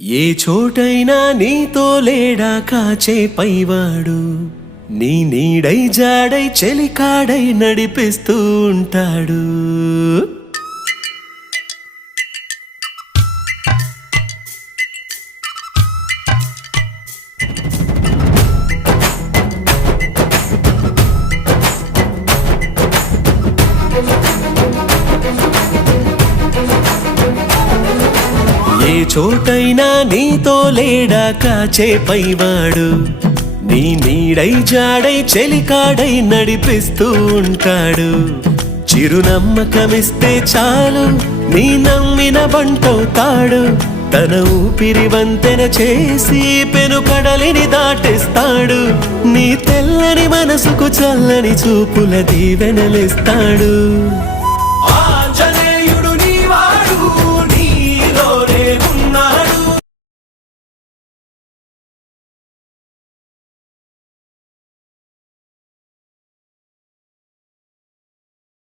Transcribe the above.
ఏ చోటైనా నీతో లేడా కాచే పైవాడు, నీ నీడై జాడై చెలికాడై నడిపిస్తూ ఉంటాడు. ఏ చోటైనా నీతో లేడా కాచే పైవాడు, నీ నీడై జాడై చెలికాడై నడిపిస్తూ ఉంటాడు. చిరునమ్మకమిస్తే చాలు నీ నమ్మిన బంటవుతాడు. తన ఊపిరి వంతెన చేసి పెను కడలిని దాటిస్తాడు. నీ తెల్లని మనసుకు చల్లని చూపుల దీవెనలిస్తాడు.